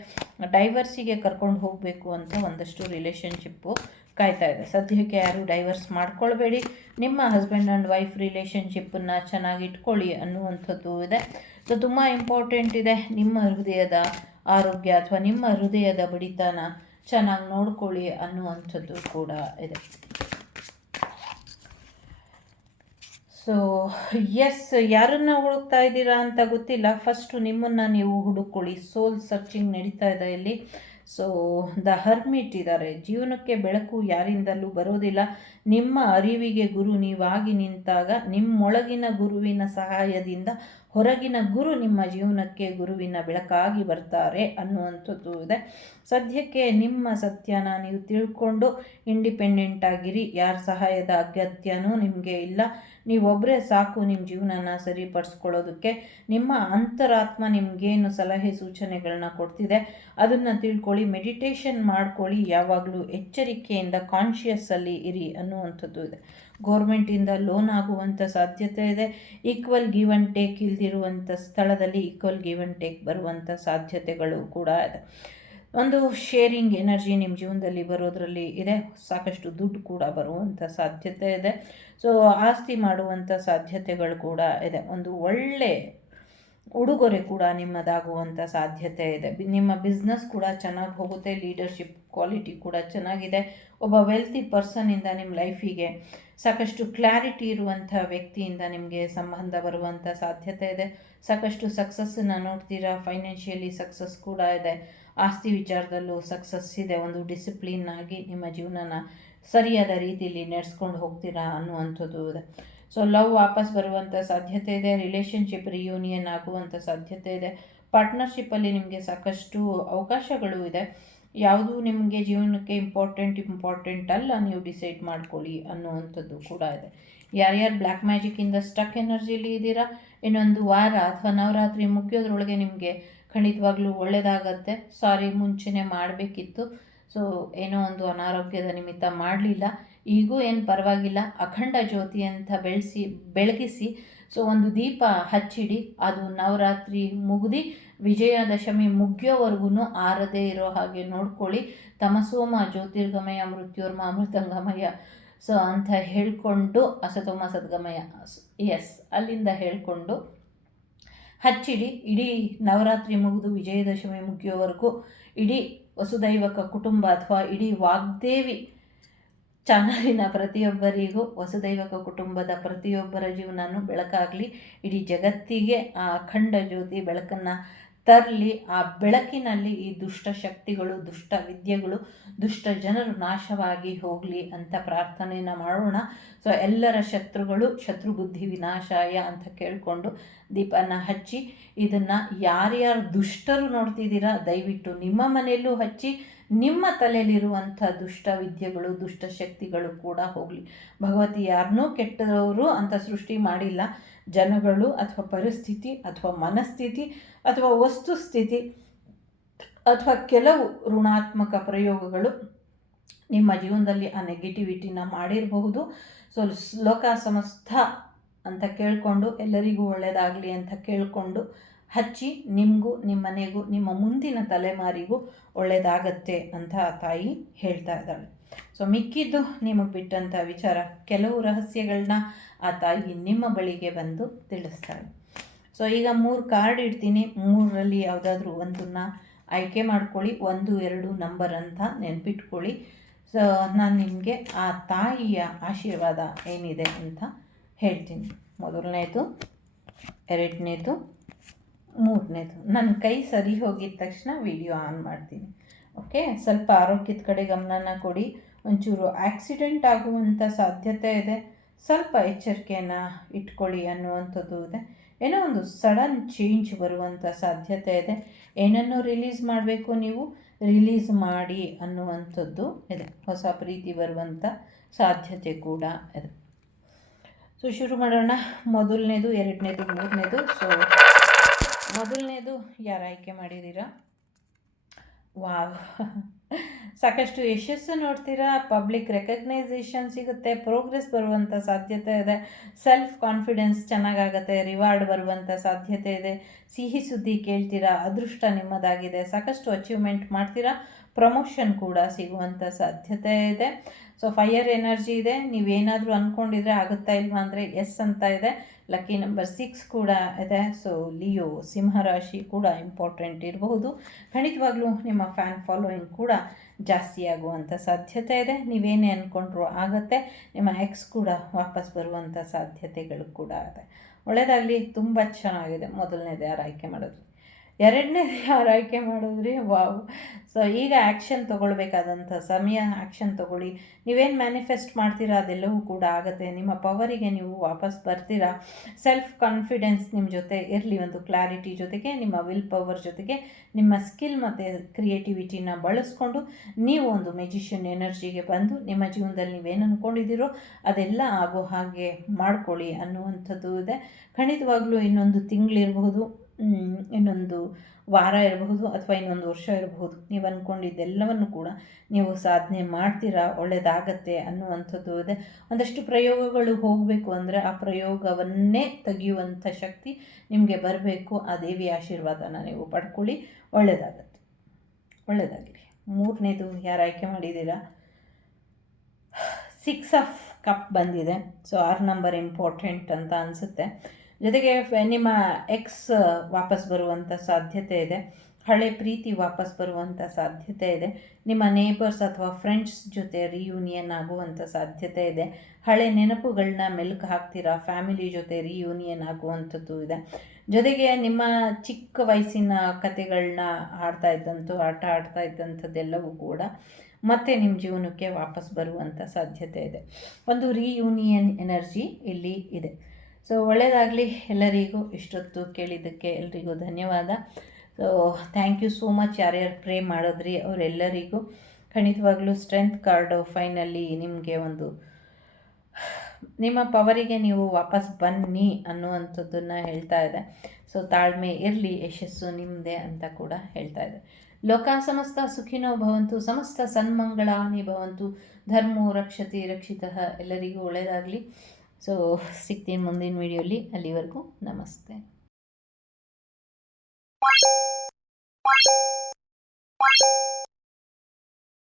ಡೈವರ್ಸಿಗೆ ಕರ್ಕೊಂಡು ಹೋಗಬೇಕು ಅಂತ ಒಂದಷ್ಟು ರಿಲೇಷನ್ಶಿಪ್ಪು ಕಾಯ್ತಾ ಇದೆ. ಸದ್ಯಕ್ಕೆ ಯಾರು ಡೈವರ್ಸ್ ಮಾಡ್ಕೊಳ್ಬೇಡಿ. ನಿಮ್ಮ ಹಸ್ಬೆಂಡ್ ಆ್ಯಂಡ್ ವೈಫ್ ರಿಲೇಷನ್ಶಿಪ್ಪನ್ನು ಚೆನ್ನಾಗಿ ಇಟ್ಕೊಳ್ಳಿ ಅನ್ನುವಂಥದ್ದು ಇದೆ. ಸೊ ತುಂಬ ಇಂಪಾರ್ಟೆಂಟ್ ಇದೆ. ನಿಮ್ಮ ಹೃದಯದ ಆರೋಗ್ಯ ಅಥವಾ ನಿಮ್ಮ ಹೃದಯದ ಬಡಿತನ ಚೆನ್ನಾಗಿ ನೋಡ್ಕೊಳ್ಳಿ ಅನ್ನುವಂಥದ್ದು ಕೂಡ ಇದೆ. ಸೊ ಎಸ್ ಯಾರನ್ನ ಹುಡುಕ್ತಾ ಇದ್ದೀರಾ ಅಂತ ಗೊತ್ತಿಲ್ಲ. ಫಸ್ಟು ನಿಮ್ಮನ್ನು ನೀವು ಹುಡುಕೊಳ್ಳಿ. ಸೋಲ್ ಸರ್ಚಿಂಗ್ ನಡೀತಾ ಇದೆ ಇಲ್ಲಿ. ಸೊ ದ ಹರ್ಮಿಟ್ ಇದ್ದಾರೆ. ಜೀವನಕ್ಕೆ ಬೆಳಕು ಯಾರಿಂದಲೂ ಬರೋದಿಲ್ಲ. ನಿಮ್ಮ ಅರಿವಿಗೆ ಗುರು, ನೀವಾಗಿ ನಿಂತಾಗ ನಿಮ್ಮೊಳಗಿನ ಗುರುವಿನ ಸಹಾಯದಿಂದ ಹೊರಗಿನ ಗುರು ನಿಮ್ಮ ಜೀವನಕ್ಕೆ ಗುರುವಿನ ಬೆಳಕಾಗಿ ಬರ್ತಾರೆ ಅನ್ನುವಂಥದ್ದು ಇದೆ. ಸದ್ಯಕ್ಕೆ ನಿಮ್ಮ ಸತ್ಯನ ನೀವು ತಿಳ್ಕೊಂಡು ಇಂಡಿಪೆಂಡೆಂಟ್ ಆಗಿರಿ. ಯಾರ ಸಹಾಯದ ಅಗತ್ಯನೂ ನಿಮಗೆ ಇಲ್ಲ. ನೀವೊಬ್ಬರೇ ಸಾಕು ನಿಮ್ಮ ಜೀವನನ ಸರಿಪಡಿಸ್ಕೊಳ್ಳೋದಕ್ಕೆ. ನಿಮ್ಮ ಅಂತರಾತ್ಮ ನಿಮಗೇನು ಸಲಹೆ ಸೂಚನೆಗಳನ್ನ ಕೊಡ್ತಿದೆ, ಅದನ್ನು ತಿಳ್ಕೊಳ್ಳಿ ಮೆಡಿಟೇಷನ್ ಮಾಡ್ಕೊಳ್ಳಿ, ಯಾವಾಗಲೂ ಎಚ್ಚರಿಕೆಯಿಂದ ಕಾನ್ಷಿಯಸ್ಸಲ್ಲಿ ಇರಿ ಅನ್ನುವಂಥದ್ದು ಇದೆ. ಗೋರ್ಮೆಂಟಿಂದ ಲೋನ್ ಆಗುವಂಥ ಸಾಧ್ಯತೆ ಇದೆ. ಈಕ್ವಲ್ ಗಿವ್ ಆ್ಯಂಡ್ ಟೇಕ್ ಇಲ್ದಿರುವಂಥ ಸ್ಥಳದಲ್ಲಿ ಈಕ್ವಲ್ ಗಿವ್ ಆ್ಯಂಡ್ ಟೇಕ್ ಬರುವಂಥ ಸಾಧ್ಯತೆಗಳು ಕೂಡ ಇದೆ. ಒಂದು ಶೇರಿಂಗ್ ಎನರ್ಜಿ ನಿಮ್ಮ ಜೀವನದಲ್ಲಿ ಬರೋದರಲ್ಲಿ ಇದೆ. ಸಾಕಷ್ಟು ದುಡ್ಡು ಕೂಡ ಬರುವಂಥ ಸಾಧ್ಯತೆ ಇದೆ. ಸೊ, ಆಸ್ತಿ ಮಾಡುವಂಥ ಸಾಧ್ಯತೆಗಳು ಕೂಡ ಇದೆ. ಒಂದು ಒಳ್ಳೆ ಉಡುಗೊರೆ ಕೂಡ ನಿಮ್ಮದಾಗುವಂಥ ಸಾಧ್ಯತೆ ಇದೆ. ನಿಮ್ಮ ಬಿಸ್ನೆಸ್ ಕೂಡ ಚೆನ್ನಾಗಿ ಹೋಗುತ್ತೆ ಲೀಡರ್ಶಿಪ್ ಕ್ವಾಲಿಟಿ ಕೂಡ ಚೆನ್ನಾಗಿದೆ. ಒಬ್ಬ ವೆಲ್ತಿ ಪರ್ಸನಿಂದ ನಿಮ್ಮ ಲೈಫಿಗೆ ಸಾಕಷ್ಟು ಕ್ಲಾರಿಟಿ ಇರುವಂಥ ವ್ಯಕ್ತಿಯಿಂದ ನಿಮಗೆ ಸಂಬಂಧ ಬರುವಂಥ ಸಾಧ್ಯತೆ ಇದೆ. ಸಾಕಷ್ಟು ಸಕ್ಸಸ್ಸನ್ನು ನೋಡ್ತೀರಾ? ಫೈನಾನ್ಷಿಯಲಿ ಸಕ್ಸಸ್ ಕೂಡ ಇದೆ. ಆಸ್ತಿ ವಿಚಾರದಲ್ಲೂ ಸಕ್ಸಸ್ ಇದೆ. ಒಂದು ಡಿಸಿಪ್ಲಿನ್ ಆಗಿ ನಿಮ್ಮ ಜೀವನನ ಸರಿಯಾದ ರೀತಿಯಲ್ಲಿ ನಡೆಸ್ಕೊಂಡು ಹೋಗ್ತೀರಾ ಅನ್ನುವಂಥದ್ದು ಇದೆ. ಸೊ ಲವ್ ವಾಪಸ್ ಬರುವಂಥ ಸಾಧ್ಯತೆ ಇದೆ ರಿಲೇಷನ್ಶಿಪ್ ರಿಯೂನಿಯನ್ ಆಗುವಂಥ ಸಾಧ್ಯತೆ ಇದೆ. ಪಾರ್ಟ್ನರ್ಶಿಪ್ಪಲ್ಲಿ ನಿಮಗೆ ಸಾಕಷ್ಟು ಅವಕಾಶಗಳು ಇದೆ. ಯಾವುದು ನಿಮಗೆ ಜೀವನಕ್ಕೆ ಇಂಪಾರ್ಟೆಂಟ್ ಇಂಪಾರ್ಟೆಂಟ್ ಅಲ್ಲ, ನೀವು ಡಿಸೈಡ್ ಮಾಡ್ಕೊಳ್ಳಿ ಅನ್ನುವಂಥದ್ದು ಕೂಡ ಇದೆ. ಯಾರ್ಯಾರು ಬ್ಲ್ಯಾಕ್ ಮ್ಯಾಜಿಕ್ಕಿಂದ ಸ್ಟಕ್ ಎನರ್ಜಿಲಿ ಇದ್ದೀರಾ, ಇನ್ನೊಂದು ವಾರ ಅಥವಾ ನವರಾತ್ರಿ ಮುಗಿಯೋದ್ರೊಳಗೆ ನಿಮಗೆ ಖಂಡಿತವಾಗ್ಲೂ ಒಳ್ಳೆಯದಾಗತ್ತೆ ಸಾರಿ ಮುಂಚೆನೇ ಮಾಡಬೇಕಿತ್ತು. ಸೊ ಏನೋ ಒಂದು ಅನಾರೋಗ್ಯದ ನಿಮಿತ್ತ ಮಾಡಲಿಲ್ಲ. ಈಗೂ ಏನು ಪರವಾಗಿಲ್ಲ, ಅಖಂಡ ಜ್ಯೋತಿ ಅಂತ ಬೆಳೆಸಿ, ಬೆಳಗಿಸಿ, ಸೊ ಒಂದು ದೀಪ ಹಚ್ಚಿಡಿ, ಅದು ನವರಾತ್ರಿ ಮುಗಿದು, ವಿಜಯದಶಮಿ ಮುಗಿಯೋವರೆಗೂ ಆರದೇ ಇರೋ ಹಾಗೆ ನೋಡ್ಕೊಳ್ಳಿ. ತಮಸೋಮ ಜ್ಯೋತಿರ್ಗಮಯ ಮೃತ್ಯೋರ್ಮ ಅಮೃತಂಗಮಯ, ಸೊ ಅಂತ ಹೇಳಿಕೊಂಡು, ಅಸತೋಮ ಸದ್ಗಮಯ ಎಸ್, ಅಲ್ಲಿಂದ ಹೇಳಿಕೊಂಡು ಹಚ್ಚಿಡಿ. ಇಡೀ ನವರಾತ್ರಿ ಮುಗಿದು ವಿಜಯದಶಮಿ ಮುಗಿಯೋವರೆಗೂ, ಇಡೀ ವಸುದೈವಕ ಕುಟುಂಬ ಅಥವಾ ಇಡೀ ವಾಗ್ದೇವಿ ಚಾನಲಿನ ಪ್ರತಿಯೊಬ್ಬರಿಗೂ ವಸುದೈವಕ ಕುಟುಂಬದ ಪ್ರತಿಯೊಬ್ಬರ ಜೀವನನೂ ಬೆಳಕಾಗಲಿ. ಇಡೀ ಜಗತ್ತಿಗೆ ಆ ಅಖಂಡ ಜ್ಯೋತಿ ಬೆಳಕನ್ನು ತರಲಿ. ಆ ಬೆಳಕಿನಲ್ಲಿ ಈ ದುಷ್ಟ ಶಕ್ತಿಗಳು, ದುಷ್ಟ ವಿದ್ಯೆಗಳು, ದುಷ್ಟ ಜನರು ನಾಶವಾಗಿ ಹೋಗಲಿ ಅಂತ ಪ್ರಾರ್ಥನೆಯನ್ನು ಮಾಡೋಣ. ಸೊ ಎಲ್ಲರ ಶತ್ರುಗಳು ಶತ್ರು ಬುದ್ಧಿ ವಿನಾಶಾಯ ಅಂತ ಕೇಳಿಕೊಂಡು ದೀಪನ ಹಚ್ಚಿ, ಇದನ್ನು ಯಾರ್ಯಾರು ದುಷ್ಟರು ನೋಡ್ತಿದ್ದೀರಾ, ದಯವಿಟ್ಟು ನಿಮ್ಮ ಮನೆಯಲ್ಲೂ ಹಚ್ಚಿ. ನಿಮ್ಮ ತಲೆಯಲ್ಲಿರುವಂಥ ದುಷ್ಟ ವಿದ್ಯೆಗಳು, ದುಷ್ಟ ಶಕ್ತಿಗಳು ಕೂಡ ಹೋಗಲಿ. ಭಗವತಿ ಯಾರನ್ನೂ ಕೆಟ್ಟವರು ಅಂತ ಸೃಷ್ಟಿ ಮಾಡಿಲ್ಲ. ಜನಗಳು ಅಥವಾ ಪರಿಸ್ಥಿತಿ ಅಥವಾ ಮನಸ್ಥಿತಿ ಅಥವಾ ವಸ್ತುಸ್ಥಿತಿ ಅಥವಾ ಕೆಲವು ಋಣಾತ್ಮಕ ಪ್ರಯೋಗಗಳು ನಿಮ್ಮ ಜೀವನದಲ್ಲಿ ಆ ನೆಗೆಟಿವಿಟಿನ ಮಾಡಿರಬಹುದು. ಸೊ ಲೋಕ ಸಮಸ್ತ ಅಂತ ಕೇಳಿಕೊಂಡು, ಎಲ್ಲರಿಗೂ ಒಳ್ಳೆಯದಾಗಲಿ ಅಂತ ಕೇಳಿಕೊಂಡು ಹಚ್ಚಿ ನಿಮಗೂ, ನಿಮ್ಮ ಮನೆಗೂ, ನಿಮ್ಮ ಮುಂದಿನ ತಲೆಮಾರಿಗೂ ಒಳ್ಳೆಯದಾಗತ್ತೆ ಅಂತ ತಾಯಿ ಹೇಳ್ತಾ ಇದ್ದಾಳೆ. ಸೊ ಮಿಕ್ಕಿದ್ದು ನಿಮಗೆ ಬಿಟ್ಟಂಥ ವಿಚಾರ ಕೆಲವು ರಹಸ್ಯಗಳನ್ನ ಆ ತಾಯಿ ನಿಮ್ಮ ಬಳಿಗೆ ಬಂದು ತಿಳಿಸ್ತಾಳೆ. ಸೊ ಈಗ ಮೂರು ಕಾರ್ಡ್ ಇಡ್ತೀನಿ, ಮೂರರಲ್ಲಿ ಯಾವುದಾದ್ರೂ ಒಂದನ್ನು ಆಯ್ಕೆ ಮಾಡ್ಕೊಳ್ಳಿ, ಒಂದು, ಎರಡು ನಂಬರ್ ಅಂತ ನೆನ್ಪಿಟ್ಕೊಳ್ಳಿ. ಸೊ ನಾನು ನಿಮಗೆ ಆ ತಾಯಿಯ ಆಶೀರ್ವಾದ ಏನಿದೆ ಅಂತ ಹೇಳ್ತೀನಿ. ಮೊದಲನೇದು, ಎರಡನೇದು ಮೂರನೇದು. ನನ್ನ ಕೈ ಸರಿ ಹೋಗಿದ ತಕ್ಷಣ ವಿಡಿಯೋ ಆನ್ ಮಾಡ್ತೀನಿ. ಓಕೆ? ಸ್ವಲ್ಪ ಆರೋಗ್ಯದ ಕಡೆ ಗಮನನ ಕೊಡಿ. ಒಂಚೂರು ಆಕ್ಸಿಡೆಂಟ್ ಆಗುವಂಥ ಸಾಧ್ಯತೆ ಇದೆ. ಸ್ವಲ್ಪ ಎಚ್ಚರಿಕೆಯನ್ನು ಇಟ್ಕೊಳ್ಳಿ ಅನ್ನುವಂಥದ್ದು ಇದೆ. ಏನೋ ಒಂದು ಸಡನ್ ಚೇಂಜ್ ಬರುವಂಥ ಸಾಧ್ಯತೆ ಇದೆ. ಏನನ್ನು ರಿಲೀಸ್ ಮಾಡಬೇಕು ನೀವು? ರಿಲೀಸ್ ಮಾಡಿ ಅನ್ನುವಂಥದ್ದು ಇದೆ. ಹೊಸ ಪ್ರೀತಿ ಬರುವಂಥ ಸಾಧ್ಯತೆ ಕೂಡ ಇದೆ. ಸೊ, ಶುರು ಮಾಡೋಣ. ಮೊದಲನೇದು, ಎರಡನೇದು, ಮೂರನೇದು. ಸೊ ಮೊದಲನೇದು ಯಾರು ಆಯ್ಕೆ ಮಾಡಿದ್ದೀರಾ? ವಾವ್. ಸಾಕಷ್ಟು ಯಶಸ್ಸು ನೋಡ್ತೀರಾ? ಪಬ್ಲಿಕ್ ರೆಕಗ್ನೈಸೇಷನ್ ಸಿಗುತ್ತೆ, ಪ್ರೋಗ್ರೆಸ್ ಬರುವಂಥ ಸಾಧ್ಯತೆ ಇದೆ, ಸೆಲ್ಫ್ ಕಾನ್ಫಿಡೆನ್ಸ್ ಚೆನ್ನಾಗಾಗತ್ತೆ, ರಿವಾರ್ಡ್ ಬರುವಂಥ ಸಾಧ್ಯತೆ ಇದೆ, ಸಿಹಿ ಸುದ್ದಿ ಕೇಳ್ತೀರಾ, ಅದೃಷ್ಟ ನಿಮ್ಮದಾಗಿದೆ, ಸಾಕಷ್ಟು ಅಚೀವ್ಮೆಂಟ್ ಮಾಡ್ತೀರಾ? ಪ್ರಮೋಷನ್ ಕೂಡ ಸಿಗುವಂಥ ಸಾಧ್ಯತೆ ಇದೆ. ಸೊ ಫೈಯರ್ ಎನರ್ಜಿ ಇದೆ. ನೀವೇನಾದರೂ ಅಂದ್ಕೊಂಡಿದ್ರೆ ಆಗುತ್ತಾ ಇಲ್ವಾ ಅಂದರೆ ಎಸ್ ಅಂತ ಇದೆ. ಲಕ್ಕಿ ನಂಬರ್ ಸಿಕ್ಸ್ ಕೂಡ ಇದೆ. ಸೊ ಲಿಯೋ ಸಿಂಹರಾಶಿ ಕೂಡ ಇಂಪಾರ್ಟೆಂಟ್ ಇರಬಹುದು. ಖಂಡಿತವಾಗ್ಲೂ ನಿಮ್ಮ ಫ್ಯಾನ್ ಫಾಲೋಯಿಂಗ್ ಕೂಡ ಜಾಸ್ತಿ ಆಗುವಂಥ ಸಾಧ್ಯತೆ ಇದೆ. ನೀವೇನೇ ಅಂದ್ಕೊಂಡ್ರೂ ಆಗುತ್ತೆ. ನಿಮ್ಮ ಎಕ್ಸ್ ಕೂಡ ವಾಪಸ್ ಬರುವಂಥ ಸಾಧ್ಯತೆಗಳು ಕೂಡ ಇದೆ. ಒಳ್ಳೆಯದಾಗಲಿ ತುಂಬ ಚೆನ್ನಾಗಿದೆ. ಮೊದಲನೇದು ಯಾರು ಆಯ್ಕೆ ಮಾಡೋದು ಎರಡನೇದು ಯಾರು ಆಯ್ಕೆ ಮಾಡಿದ್ರಿ, ವಾವ್. ಸೊ ಈಗ ಆ್ಯಕ್ಷನ್ ತೊಗೊಳ್ಬೇಕಾದಂಥ ಸಮಯ ಆ್ಯಕ್ಷನ್ ತೊಗೊಳ್ಳಿ. ನೀವೇನು ಮ್ಯಾನಿಫೆಸ್ಟ್ ಮಾಡ್ತೀರಾ ಅದೆಲ್ಲವೂ ಕೂಡ ಆಗುತ್ತೆ. ನಿಮ್ಮ ಪವರಿಗೆ ನೀವು ವಾಪಸ್ ಬರ್ತೀರಾ. ಸೆಲ್ಫ್ ಕಾನ್ಫಿಡೆನ್ಸ್ ನಿಮ್ಮ ಜೊತೆ ಇರಲಿ, ಒಂದು ಕ್ಲಾರಿಟಿ ಜೊತೆಗೆ, ನಿಮ್ಮ ವಿಲ್ ಪವರ್ ಜೊತೆಗೆ, ನಿಮ್ಮ ಸ್ಕಿಲ್ ಮತ್ತು ಕ್ರಿಯೇಟಿವಿಟಿನ ಬಳಸ್ಕೊಂಡು ನೀವು ಒಂದು ಮೆಜಿಷಿಯನ್ ಎನರ್ಜಿಗೆ ಬಂದು, ನಿಮ್ಮ ಜೀವನದಲ್ಲಿ ನೀವೇನು ಅಂದ್ಕೊಂಡಿದ್ದೀರೋ ಅದೆಲ್ಲ ಆಗೋ ಹಾಗೆ ಮಾಡ್ಕೊಳ್ಳಿ ಅನ್ನುವಂಥದ್ದು ಇದೆ. ಖಂಡಿತವಾಗ್ಲೂ ಇನ್ನೊಂದು ತಿಂಗಳಿರಬಹುದು ಇನ್ನೊಂದು ವಾರ ಇರಬಹುದು ಅಥವಾ ಇನ್ನೊಂದು ವರ್ಷ ಇರಬಹುದು. ನೀವು ಅಂದ್ಕೊಂಡಿದ್ದೆಲ್ಲವನ್ನು ಕೂಡ ನೀವು ಸಾಧನೆ ಮಾಡ್ತೀರಾ? ಒಳ್ಳೆಯದಾಗತ್ತೆ ಅನ್ನುವಂಥದ್ದು ಇದೆ. ಒಂದಷ್ಟು ಪ್ರಯೋಗಗಳು ಹೋಗಬೇಕು ಅಂದರೆ ಆ ಪ್ರಯೋಗವನ್ನೇ ತೆಗೆಯುವಂಥ ಶಕ್ತಿ ನಿಮಗೆ ಬರಬೇಕು. ಆ ದೇವಿಯ ಆಶೀರ್ವಾದನ ನೀವು ಪಡ್ಕೊಳ್ಳಿ. ಒಳ್ಳೆಯದಾಗತ್ತೆ ಒಳ್ಳೆಯದಾಗಲಿ ಮೂರನೇದು ಯಾರು ಆಯ್ಕೆ ಮಾಡಿದ್ದೀರಾ? ಸಿಕ್ಸ್ ಆಫ್ ಕಪ್ ಬಂದಿದೆ. ಸೊ ಆರು ನಂಬರ್ ಇಂಪಾರ್ಟೆಂಟ್ ಅಂತ ಅನಿಸುತ್ತೆ. ಜೊತೆಗೆ ನಿಮ್ಮ ಎಕ್ಸ್ ವಾಪಸ್ ಬರುವಂಥ ಸಾಧ್ಯತೆ ಇದೆ. ಹಳೆ ಪ್ರೀತಿ ವಾಪಸ್ ಬರುವಂಥ ಸಾಧ್ಯತೆ ಇದೆ. ನಿಮ್ಮ ನೇಬರ್ಸ್ ಅಥವಾ ಫ್ರೆಂಡ್ಸ್ ಜೊತೆ ರಿಯೂನಿಯನ್ ಆಗುವಂಥ ಸಾಧ್ಯತೆ ಇದೆ. ಹಳೆ ನೆನಪುಗಳನ್ನ ಮೆಲುಕು ಹಾಕ್ತೀರಾ? ಫ್ಯಾಮಿಲಿ ಜೊತೆ ರಿಯೂನಿಯನ್ ಆಗುವಂಥದ್ದು ಇದೆ. ಜೊತೆಗೆ ನಿಮ್ಮ ಚಿಕ್ಕ ವಯಸ್ಸಿನ ಕತೆಗಳನ್ನ ಆಡ್ತಾ ಇದ್ದಂಥ ಆಟ ಆಡ್ತಾ ಇದ್ದಂಥದ್ದೆಲ್ಲವೂ ಕೂಡ ಮತ್ತೆ ನಿಮ್ಮ ಜೀವನಕ್ಕೆ ವಾಪಸ್ ಬರುವಂಥ ಸಾಧ್ಯತೆ ಇದೆ. ಒಂದು ರಿಯೂನಿಯನ್ ಎನರ್ಜಿ ಇಲ್ಲಿ ಇದೆ. ಸೊ ಒಳ್ಳೆಯದಾಗಲಿ ಎಲ್ಲರಿಗೂ ಇಷ್ಟೊತ್ತು ಕೇಳಿದ್ದಕ್ಕೆ ಎಲ್ರಿಗೂ ಧನ್ಯವಾದ. So thank you so much ಯಾರ್ಯಾರು ಪ್ರೇ ಮಾಡಿದ್ರಿ ಅವರೆಲ್ಲರಿಗೂ. ಖಂಡಿತವಾಗ್ಲೂ ಸ್ಟ್ರೆಂತ್ ಕಾರ್ಡು ಫೈನಲಿ ನಿಮಗೆ ಒಂದು, ನಿಮ್ಮ ಪವರಿಗೆ ನೀವು ವಾಪಸ್ ಬನ್ನಿ ಅನ್ನುವಂಥದ್ದನ್ನು ಹೇಳ್ತಾ ಇದೆ. ಸೊ ತಾಳ್ಮೆ ಇರಲಿ, ಯಶಸ್ಸು ನಿಮ್ಮದೇ ಅಂತ ಕೂಡ ಹೇಳ್ತಾ ಇದೆ. ಲೋಕ ಸಮಸ್ತ ಸುಖಿನೋ ಭವಂತು, ಸಮಸ್ತ ಸನ್ಮಂಗಳಾನಿ ಭವಂತು, ಧರ್ಮೋ ರಕ್ಷತಿ ರಕ್ಷಿತ ಎಲ್ಲರಿಗೂ ಒಳ್ಳೆಯದಾಗಲಿ ಸೊ ಸಿಗ್ತೀನಿ ಮುಂದಿನ ವೀಡಿಯೋಲಿ. ಅಲ್ಲಿವರೆಗೂ ನಮಸ್ತೆ.